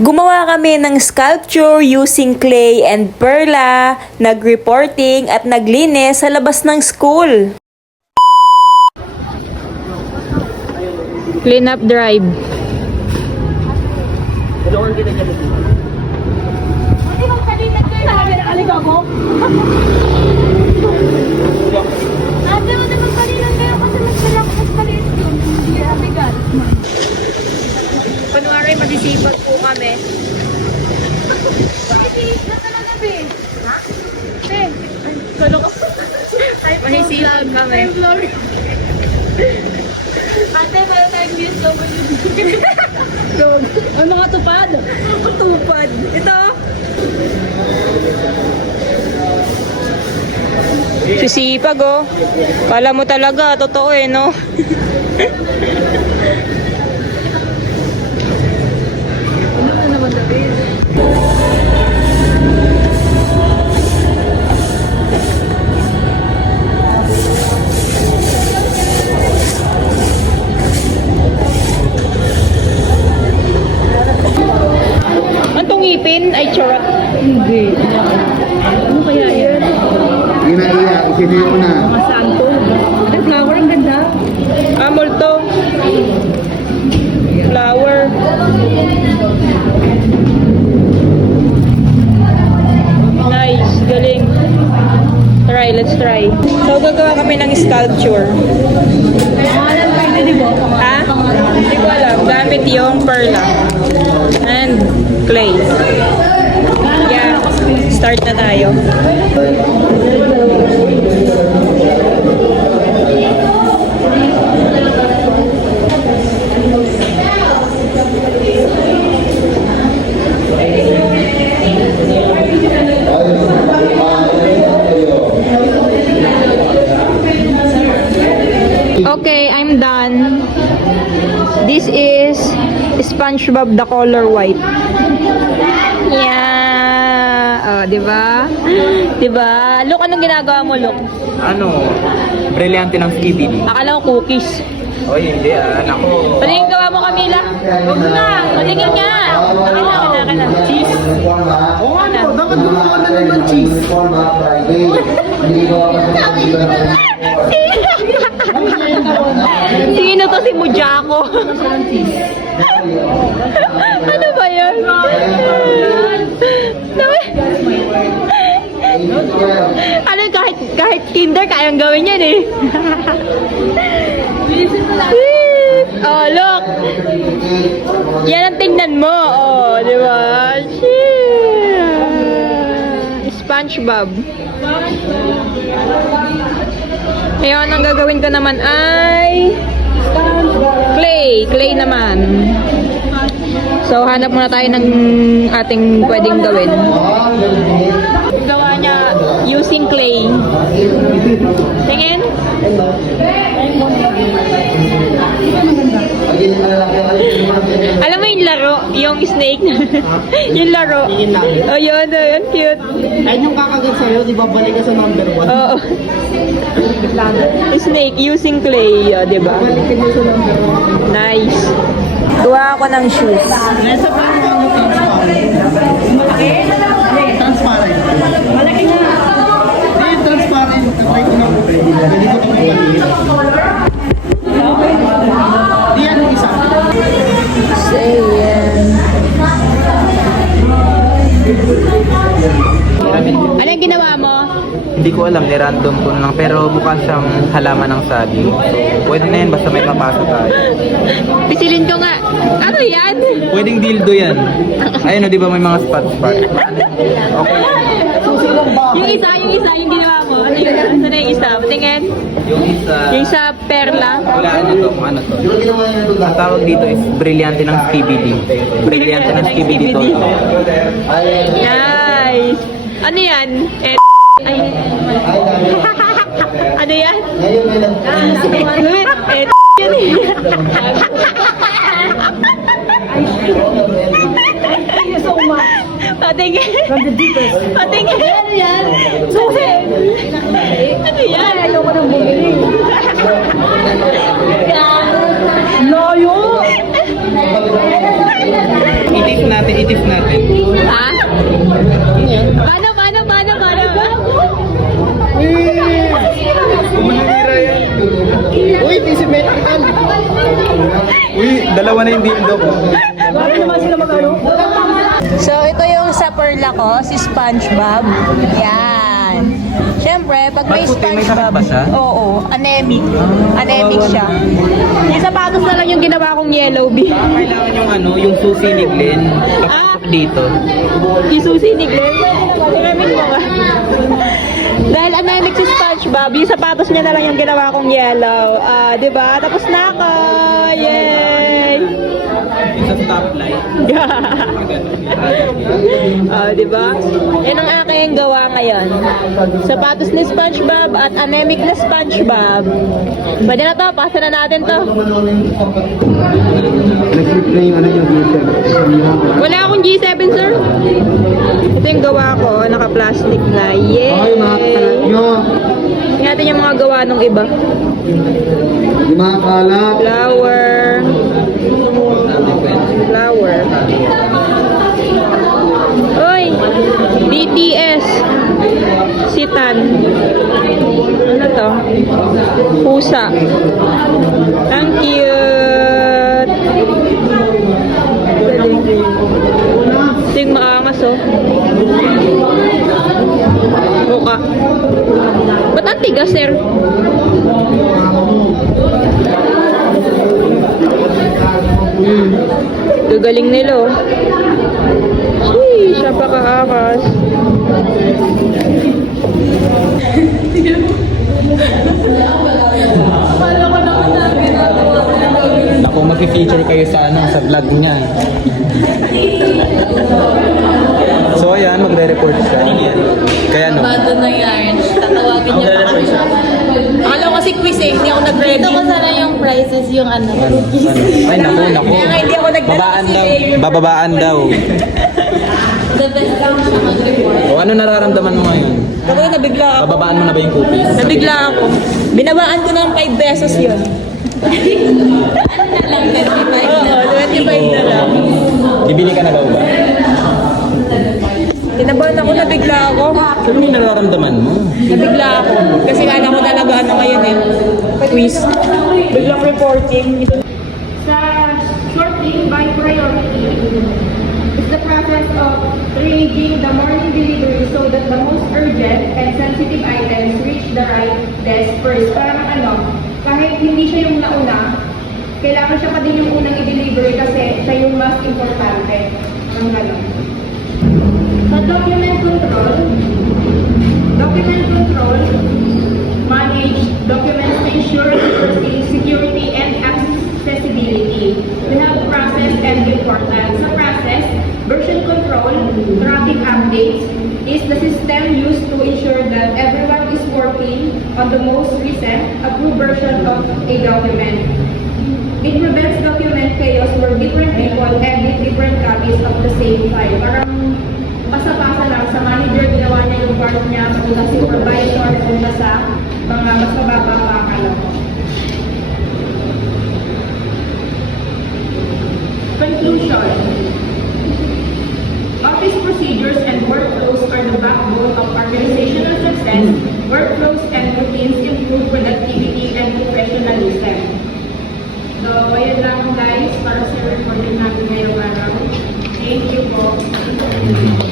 Gumawa kami ng sculpture using clay and perla, nag-reporting at naglinis sa labas ng school. Clean up drive. Kunwari masisipag po kami. Masisipag kami. Ate, wala tayong views daw. Ano nga tupad? Tupad. Ito. Sisipag oh. Kala mo talaga, totoo eh no? Antong ngipin ay charot. Hindi. Ano kaya yan? Hindi na iya, isipin mo na. Mga santo. Ang flower, ang ganda. Multo. Flower. Nice, galing. Let's try. So, gagawa kami ng sculpture. Pangalan pa yun, di ba? Ha? Hindi ko alam. Gamit yung perla. And clay. Yeah. Start na tayo. Okay, I'm done. This is SpongeBob the color white. Yeah. Oh, 'di ba? 'Di ba? Look, anong ginagawa mo, look? Ano? Brilyante ng skibidi. Akala ko cookies. Oy, hindi Nako. Patingin gawa mo, Camila. Huwag na. Patingin nga. Nakala. Cheese. Oo nga, no, dapat gumawa na naman cheese. Sino to si Mujako? Ano ba yun? Ano, kahit kinder kayang gawin yan eh. Oh, look. Yan ang tingnan mo. Oh, di ba? SpongeBob. Ngayon, ang gagawin ko naman ay clay. Clay naman. So, hanap muna tayo ng ating pwedeng gawin. Gawa niya using clay. Tingin. Alam mo yung laro, yung snake. Yung laro. Oh, yun, yun, cute. Ayun yung kakagat sa'yo, di ba balik ka sa number 1? Oo. Snake using clay, oh, di ba? Balikin mo sa number 1. Nice. Gawa ako ng shoes. Nasa pa yung ano transparent. Malaki? Transparent. Malaki nga. Hindi, transparent. Kapag ko na po pwede. Pwede ko itong ipaliit. Di yan yung isa. Ano yung ginawa mo? Hindi ko alam, ni-random ko na lang. Pero mukha siyang halaman ng saging. So, pwede na yan basta may papasa tayo. Pisilin ko nga. Ano yan? Pwedeng dildo yan. Ayun di ba may mga spot-spot? Okay. Yung isa, yung ginawa mo. Ano yun? Ano na yung isa? Tingin. Yung isa, Yung isa, perla. wala to kung ano to. Ang tawag dito is brilyante ng skibidi. Brilyante ng skibidi to. Nice. Ano yan? Ay. Ano yan? Ano yan? Yan eh. Thank you so much. Patingin. From the deepest. Patingin. Ano yan? Susi! Ano yan? Ayoko nang bumili. Layo! itif natin, itif natin. Ha? Paano? Umanira yan. Uy, di si Metal. Uy, dalawa na yung dildo ko. Bakit naman sila mag-ano? So, ito yung sa perla ko, si SpongeBob. Yan. Siyempre, pag may Ba't puti? May sakit SpongeBob, ba siya? oo, anemic. Anemic siya. Yung sapatos na lang yung ginawa kong yellow bee. Kailangan yung ano, yung susi ni Glenn. Papasok dito. Isusi ni Glenn. Pinamin mo ba? Dahil anemic si SpongeBob, yung sapatos niya na lang yung ginawa kong yellow. Diba? Tapos na ako! Yay! Yung sa stoplight. Diba? Yan ang aking gawa ngayon. Sapatos ni SpongeBob at anemic na SpongeBob. Pwede na to, pasa na natin to. Nag-replay yung ano yung dito. Wala akong G7, sir. Ito yung gawa ko, naka-plastic na. Ay, mga kalat Yay! nyo. Tingnan natin yung mga gawa ng iba. Yung mga kalat. Flower. Oy! BTS. Sitan. Ano to? Pusa. Ang cute. Ito yung maangas, oh. Mukha. Ba't ang tigas, sir? Gagaling nila, oh. Uy, siya pa kaakas. Naku, mag-feature kayo sa ano, sa vlog niya. So ayan, magre-report siya. Kaya no. Bato na yan. Tatawagin niya pa kami. Akala ko kasi quiz eh, hindi ako nag-ready. Ito ko sana yung prizes, yung ano. Ay, naku. Kaya nga hindi ako nagdala Babaan kasi daw. eh. Bababaan daw. The best lang siya mag-report. O ano nararamdaman mo ngayon? Ako nabigla ako. Bababaan mo na ba yung cookies? Nabigla ako. Binabaan ko ng 5 pesos yun. Ano na lang, 25 na. Oo, 25 na lang. Bibili ka na ba ba? Kinabahan ako, nabigla ako. Ano yung nararamdaman mo? Nabigla ako. Kasi kala ko talaga ano ngayon eh. Quiz. Biglang reporting. Sa sorting by priority is the process of arranging the morning delivery so that the most urgent and sensitive items reach the right desk first. Parang ano, kahit hindi siya yung nauna, kailangan siya pa din yung unang i-deliver kasi siya yung mas importante. Parang gano'n. Sa document control manage documents to ensure security and accessibility. We have process and importance. Sa process, version control, tracking updates is the system used to ensure that everyone is working on the most recent approved version of a document. It prevents document chaos where different people edit different copies of the same file. Parang basa-basa lang sa manager, ginawa niya yung part niya, sa supervisor, kung sa mga mas mababa pa akala ko. Conclusion. Office procedures and workflows are the backbone of organizational success. Workflows and routines improve productivity and professionalism. So, ayun lang guys, para sa recording natin ngayong araw. Thank you po.